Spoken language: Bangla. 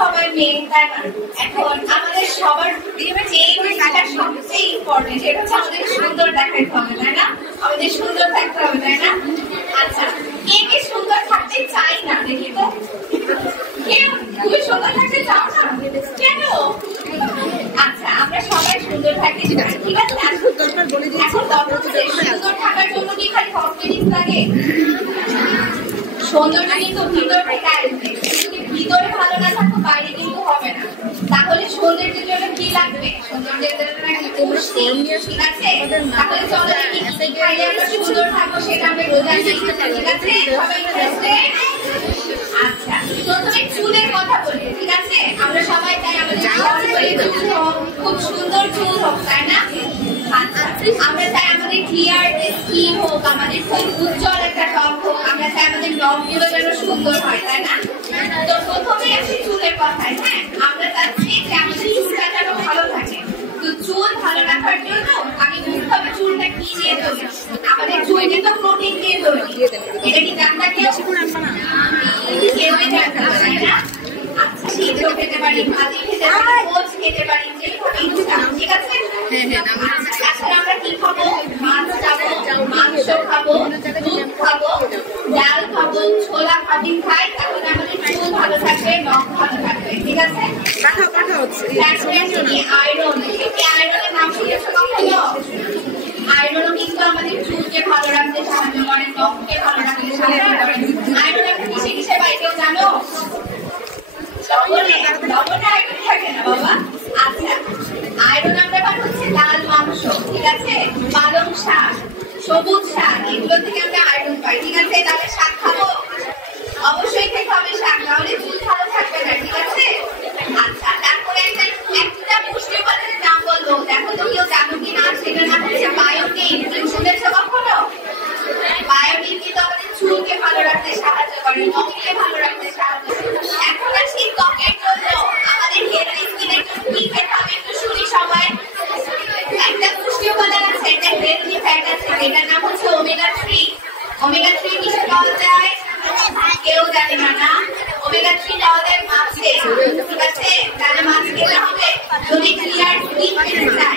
সবাই মেয়ে, তাই না? এখন আমাদের সবার সবচেয়ে ইম্পর্টেন্ট, এটা হচ্ছে আমাদের সুন্দর দেখাতে হবে, তাই না? আমাদের সুন্দর থাকতে হবে, তাই না? আচ্ছা, কে কে সুন্দর থাকতে চাই না দেখি তো? কেউ? তুমি সুন্দর থাকতে চাও না কেন? আচ্ছা, আমরা সবাই সুন্দর থাকতে চাই, ঠিক আছে? এখন সুন্দর থাকার জন্য কি খালি কসমেটিক্স লাগে? সৌন্দর্য কিন্তু ভিতর থেকে আসবে। যদি ভিতরে ভালো না থাকো বাইরে কিন্তু হবে না। তাহলে সৌন্দর্যের জন্য কি লাগবে? সৌন্দর্যের জন্য পুষ্টি, ঠিক আছে? তাহলে চলো কি খাইলে আমরা সুন্দর থাকবো সেটা আমরা রোজা ঠিক আছে? সবাই ইন্টারেস্টেড? আচ্ছা, প্রথমে চুলের কথা বলি, ঠিক আছে? আমরা সবাই চাই আমাদের খুব সুন্দর চুল হোক, তাই না? আচ্ছা, আমরা চাই আমাদের ক্লিয়ার স্কিন হোক, আমাদের খুব উজ্জ্বল একটা ত্বক হোক, আমরা চাই আমাদের নখগুলো যেন সুন্দর হয়, তাই না? তো প্রথমে আসি চুলের কথায়। হ্যাঁ, আমরা চাচ্ছি যে আমাদের চুলটা যেন ভালো থাকে। তো চুল ভালো রাখার জন্য আমি বুঝতে হবে চুলটা কি দিয়ে তৈরি। আমাদের চুল কিন্তু প্রোটিন দিয়ে তৈরি। এটা কি জানতা কেউ? কেউই জানতো না, তাই না? আচ্ছা, শীতও খেতে পারি, ভাজি খেতে পারি, ওটস খেতে পারি, ঠিক আছে? এখন আমরা কি খাবো? মাছ খাবো, মাংস খাবো, দুধ খাবো, ডাল খাবো, ছোলা খাবি খাই, তাহলে আমাদের চুল ভালো থাকবে, নখ ভালো থাকবে, ঠিক আছে? আয়রন, আয়রনের নাম শুনেছো কখনো? আয়রনও কিন্তু আমাদের চুলকে ভালো রাখতে সাহায্য করে, নখকে ভালো রাখতে সাহায্য করে। আয়রন আমরা কিসে কিসে পাই কেউ জানো? লবণে আয়রন থাকে না বাবা। আচ্ছা, আয়রন আমরা পাই হচ্ছে লাল মাংস, ঠিক আছে? পালং শাক, সবুজ শাক, এগুলো থেকে আমরা আয়রন পাই, ঠিক আছে? তাহলে শাক খাবো, অবশ্যই খেতে হবে শাক, তাহলে চুল ভালো থাকবে না, ঠিক আছে? আচ্ছা, তারপরে একটা পুষ্টি উপাদানের নাম বলবো, দেখো তো কেউ জানো কিনা? সেটার নাম হচ্ছে বায়োটিন। শুনেছো কখনো? বায়োটিন কিন্তু আমাদের চুলকে ভালো রাখতে সাহায্য করে, নখকে ভালো রাখতে সাহায্য করে। এখন আসি ত্বকের জন্য আমাদের হেলদি স্কিনের জন্য কি খেতে হবে একটু শুনি সবাই। একটা পুষ্টি উপাদান আছে, একটা হেলদি ফ্যাট আছে, এটার নাম হচ্ছে ওমেগা 3। ওমেগা 3 কিসে পাওয়া যায়? কেউ জানে না না? ওমেগা 3 পাওয়া যায় মাছে, ঠিক আছে? তাহলে মাছ খেতে হবে। যদি ক্লিয়ার স্কিন পেতে চাই